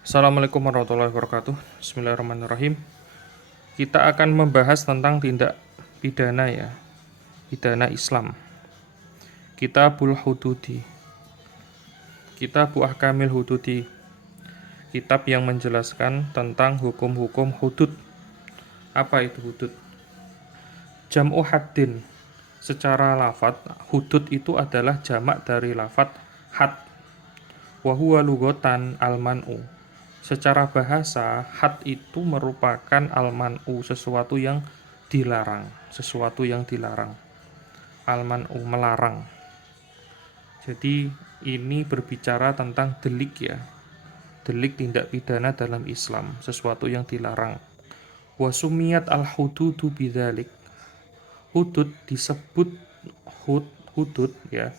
Assalamualaikum warahmatullahi wabarakatuh. Bismillahirrahmanirrahim. Kita akan membahas tentang tindak pidana ya, pidana Islam. Kitabul Hududi. Kitab Ahkamil Hududi. Kitab yang menjelaskan tentang hukum-hukum hudud. Apa itu hudud? Jam'u haddin. Secara lafadz, hudud itu adalah jamak dari lafadz had. Wa huwa lughatan al-man'u. Secara bahasa, had itu merupakan al-man'u, sesuatu yang dilarang, sesuatu yang dilarang. Al-man'u, melarang. Jadi ini berbicara tentang delik ya. Delik tindak pidana dalam Islam, sesuatu yang dilarang. Wa sumiyat al-hududu bidzalik. Hudud disebut hudud ya.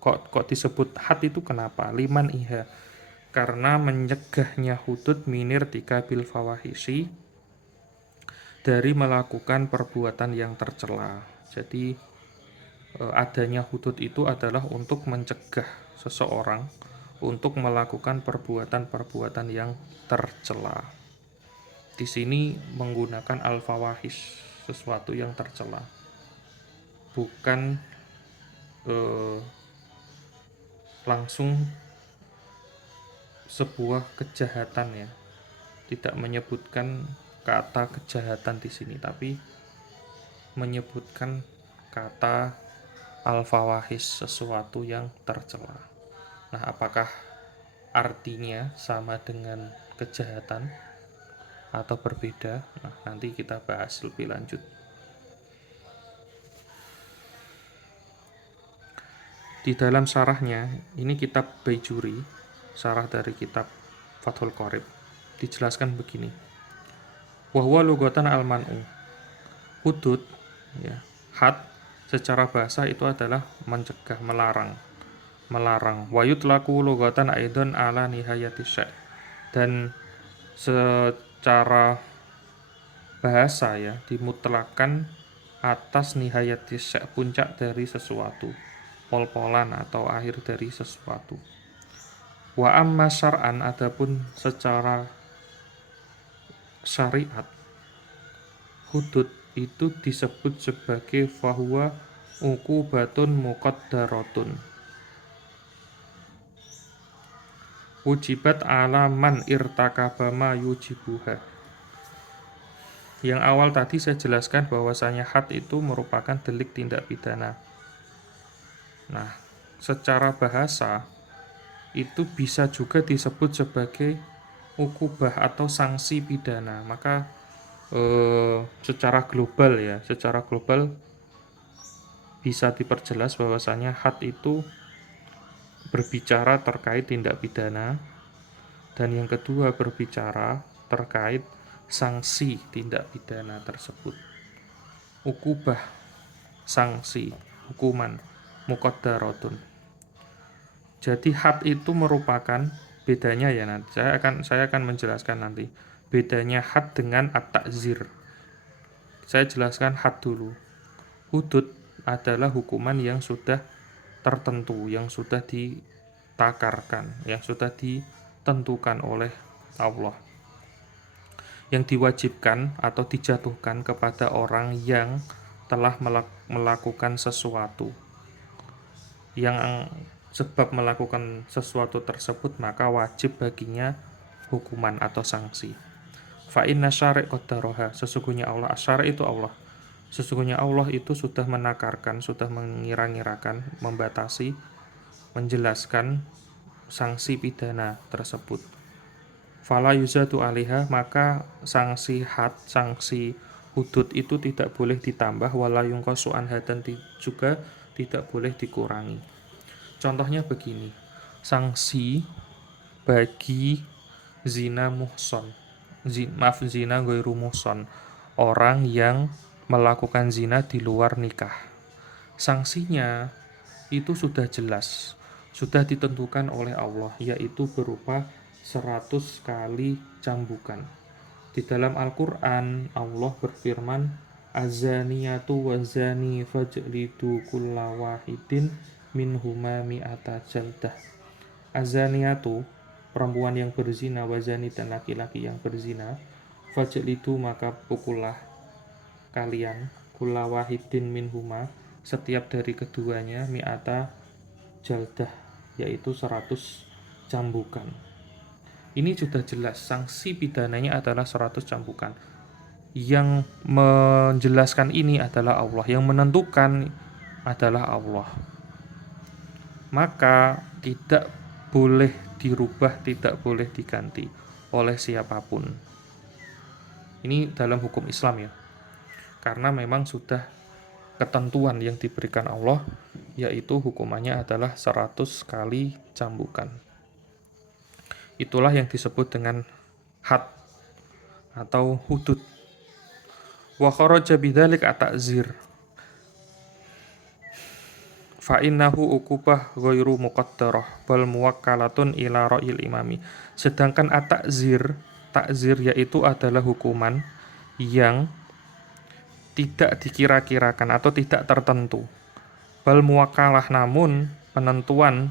Kok disebut had itu kenapa? Liman iha, karena mencegahnya hudud minir tikabil fawahisi, dari melakukan perbuatan yang tercela. Jadi adanya hudud itu adalah untuk mencegah seseorang untuk melakukan perbuatan-perbuatan yang tercela. Di sini menggunakan al-fawahis, sesuatu yang tercela, bukan langsung sebuah kejahatan ya. Tidak menyebutkan kata kejahatan di sini, tapi menyebutkan kata al-fawahis, sesuatu yang tercela. Nah, apakah artinya sama dengan kejahatan atau berbeda? Nah, nanti kita bahas lebih lanjut. Di dalam syarahnya, ini kitab Baijuri, syarah dari kitab Fathul Qorib, dijelaskan begini. Wa huwa lughatan al-man'u. Hudud ya, had secara bahasa itu adalah mencegah, melarang. Wa yutlaku lughatan aidan ala nihayati syai'. Dan secara bahasa ya dimutlakan atas nihayati syai', puncak dari sesuatu, pol-polan atau akhir dari sesuatu. Wa amma syar'an, adapun secara syariat, hudud itu disebut sebagai fahuwa uqubatun muqaddaratun wujibat ala man irtakaba ma yujibuha. Yang awal tadi saya jelaskan bahwasanya had itu merupakan delik tindak pidana. Nah, secara bahasa itu bisa juga disebut sebagai ukubah atau sanksi pidana. Maka secara global bisa diperjelas bahwasanya had itu berbicara terkait tindak pidana, dan yang kedua berbicara terkait sanksi tindak pidana tersebut. Ukubah, sanksi, hukuman, muqaddaratun. Jadi had itu merupakan bedanya ya, nanti saya akan menjelaskan nanti bedanya had dengan at-ta'zir. Saya jelaskan had dulu. Hudud adalah hukuman yang sudah tertentu, yang sudah ditakarkan, yang sudah ditentukan oleh Allah, yang diwajibkan atau dijatuhkan kepada orang yang telah melakukan sesuatu, yang sebab melakukan sesuatu tersebut maka wajib baginya hukuman atau sanksi. Fa inna syari' qaddaraha, sesungguhnya Allah, asyari' itu Allah, sesungguhnya Allah itu sudah menakarkan, sudah mengira-ngirakan, membatasi, menjelaskan sanksi pidana tersebut. Fala yuzadu alaiha, maka sanksi had, sanksi hudud itu tidak boleh ditambah, wala yungqasu anha, dan juga tidak boleh dikurangi. Contohnya begini, sanksi bagi zina muhson, zina ghairu muhson, orang yang melakukan zina di luar nikah. Sanksinya itu sudah jelas, sudah ditentukan oleh Allah, yaitu berupa 100 kali cambukan. Di dalam Al-Quran, Allah berfirman, azaniyatu wazani fajlidu kulla wahidin minhuma mi'ata jaldah. Azaniyatu, perempuan yang berzina, wazani dan laki-laki yang berzina, fajlidu maka pukullah kalian kulla wahidin minhuma setiap dari keduanya mi'ata jaldah, yaitu 100 cambukan. Ini sudah jelas sanksi pidananya adalah 100 cambukan. Yang menjelaskan ini adalah Allah, yang menentukan adalah Allah. Maka tidak boleh dirubah, tidak boleh diganti oleh siapapun. Ini dalam hukum Islam ya. Karena memang sudah ketentuan yang diberikan Allah, yaitu hukumannya adalah 100 kali cambukan. Itulah yang disebut dengan had atau hudud. Wa kharaja bidzalik at-ta'zir. Fa innahu uqubah ghairu muqaddarah bal muwakkalatun ila ra'il imami. Sedangkan at-ta'zir, takzir yaitu adalah hukuman yang tidak dikira-kirakan atau tidak tertentu. Bal muwakkalah, namun penentuan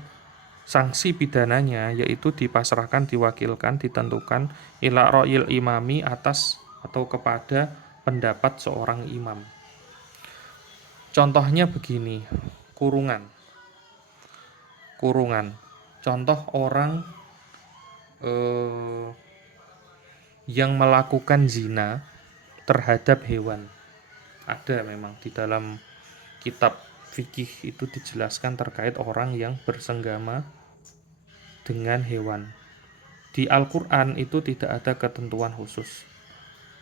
sanksi pidananya yaitu dipasrahkan, diwakilkan, ditentukan ila ra'il imami atas atau kepada pendapat seorang imam. Contohnya begini, kurungan. Contoh orang yang melakukan zina terhadap hewan. Ada memang di dalam kitab fikih itu dijelaskan terkait orang yang bersenggama dengan hewan. Di Al-Quran itu tidak ada ketentuan khusus.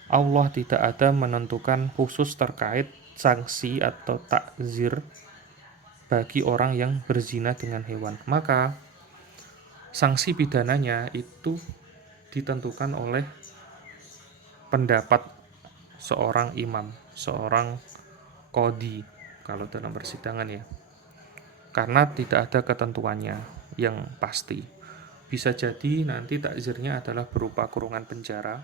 Allah tidak ada menentukan khusus terkait sanksi atau takzir bagi orang yang berzina dengan hewan. Maka sanksi pidananya itu ditentukan oleh pendapat seorang imam, seorang qadhi kalau dalam persidangan ya. Karena tidak ada ketentuannya yang pasti. Bisa jadi nanti takzirnya adalah berupa kurungan penjara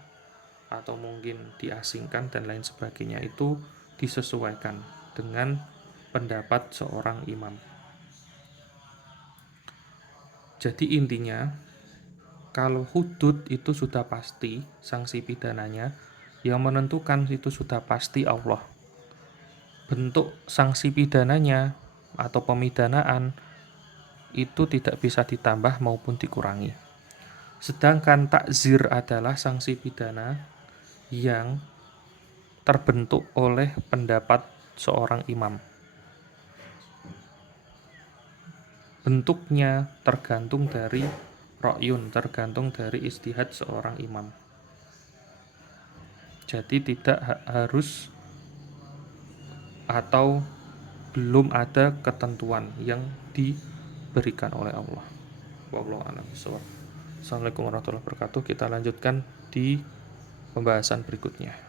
atau mungkin diasingkan dan lain sebagainya. Itu disesuaikan dengan pendapat seorang imam. Jadi intinya, kalau hudud itu sudah pasti sanksi pidananya, yang menentukan itu sudah pasti Allah. Bentuk sanksi pidananya atau pemidanaan itu tidak bisa ditambah maupun dikurangi. Sedangkan takzir adalah sanksi pidana yang terbentuk oleh pendapat seorang imam. Bentuknya tergantung dari ra'yun, tergantung dari ijtihad seorang imam. Jadi tidak harus atau belum ada ketentuan yang diberikan oleh Allah. Wallahu a'lam bishawab. Assalamualaikum warahmatullahi wabarakatuh. Kita lanjutkan di pembahasan berikutnya.